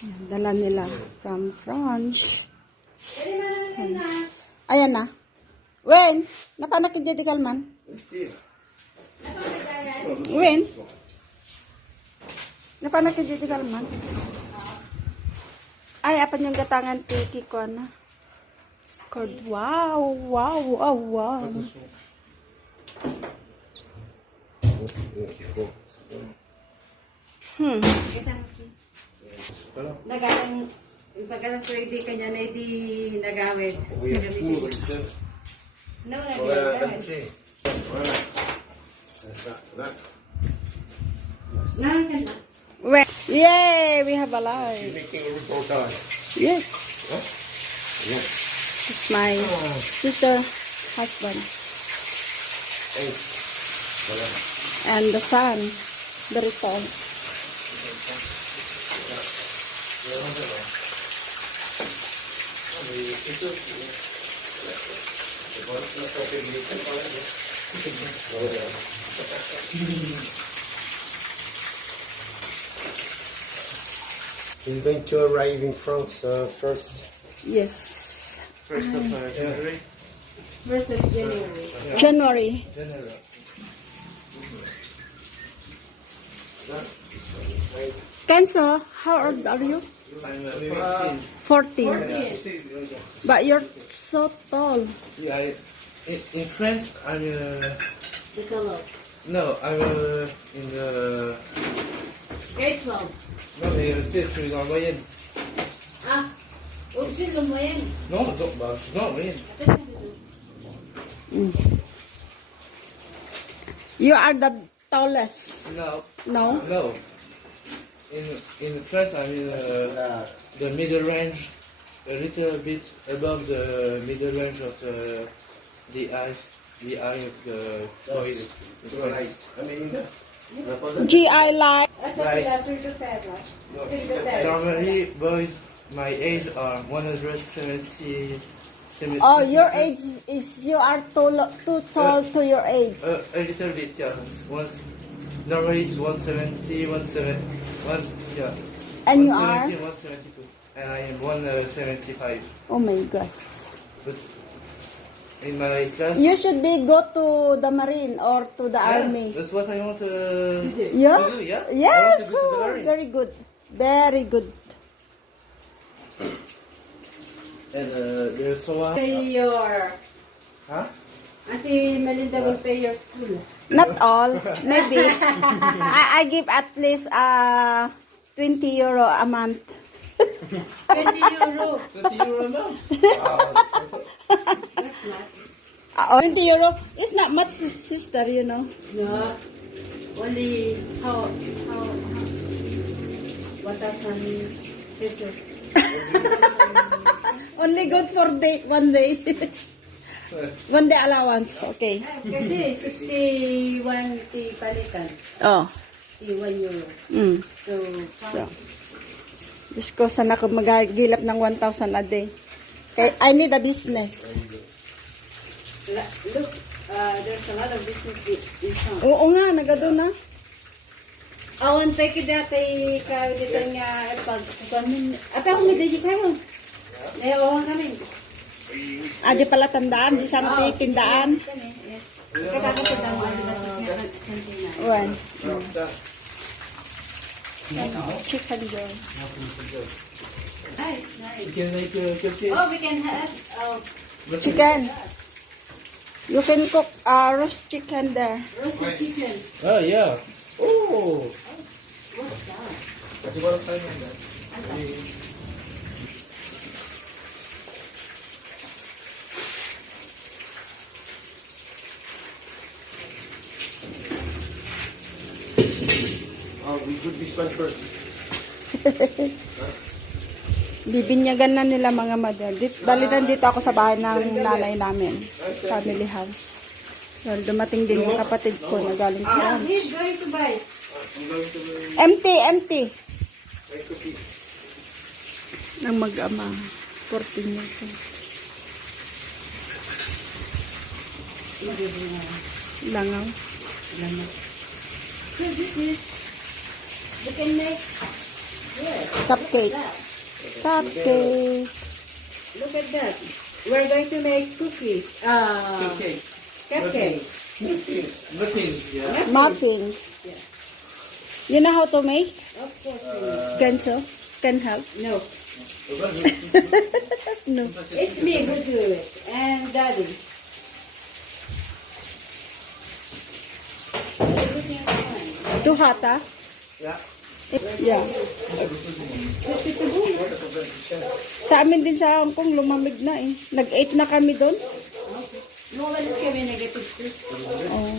Dala nila from France. Ayan na. Wen, napanak ka dyan kalman? Wen, napanak ka dyan kalman? Ay, apan yung gatangan tiki ko na. Cord. Wow, wow, wow, wow. Nagalang pagkalang pwede kanya na hindi nagawid. No, nagawid. Wen, yay, we have a live. You're making a reportage. Yes, Huh? Yeah. it's my sister husband Hey. Wala. and the son, very tall. You're going to arrive in France first. Yes, First of January. First of January. January. January. Kenzo, how old are you? I'm 14. 14. But you're so tall. Yeah, in France, I'm The color. no, I'm in the Grade 12. no, this is not my Ah, Ugsin lumayan. no, don't boss, no, man. Mm. You are the tallest. No, No? no. In France, I'm in the middle range, a little bit above the middle range of the eye of the boy. Right. I mean, GI like. Right. to fed, Normally, boys my age are 170. Oh, your age is you are too tall to your age. A little bit, yeah. Normally it's 170, 170, yeah. And you are? 172. And I am 175. Oh my gosh. But in my class, You should be go to the marine or to the army. that's what I want to Yeah? do, yeah? I want Yes. to go to the Oh, army. very good. Very good. And there's someone. Pay your... Huh? Auntie Melinda will pay your school. Not all, maybe. I give at least 20 euro a month. 20 euro. 20 euro a month. That's not. 20 euro is not much, sister, you know. No. Only how 1,000 pesos. Only good for one day. One day allowance, okay. Kasi 61 ti palitan. Oh. Ti 1 euro. Mm. So, Diyos ko, sana ako magagilap ng 1,000 a day. Kaya, I need a business. Look, there's a lot of business in town. Oo nga, nagado na. Awan pa dati ka dito nga pag kami. Apa ko medyo kayo. Awan kami. Di pala tandaan, di sama tindaan. Kaya ko tanda mo ano sa kantina. One. Chicken girl. Nice, nice. You can make cupcakes. Oh, we can have Chicken. You can cook roast chicken there. roasted chicken. Oh, yeah. Oh. What's that? Pati ba tayo na? oh, we should be spent first. Bibinyagan na nila mga madam. Balitan dito ako sa bahay ng nanay namin. Family house. Well, dumating din yung kapatid ko na galing France. He's going to buy. Empty. Ng mag-ama. 14 years old. Langaw. So this is, we can make Yes. Cupcake. That. Cupcake. Look at that. We're going to make cookies. Cupcake. Cupcakes. Muffins, yeah. Muffins. Yeah. You know how to make? Of course. we know. Ganso? Can help? No. No. It's me who do it. And Daddy. Everything is fine. Too hot, ah? Yeah. Yeah. Sa amin din sa Hong Kong, lumamig na eh. Nag-8 na kami doon. No, let's give me negative. Oh.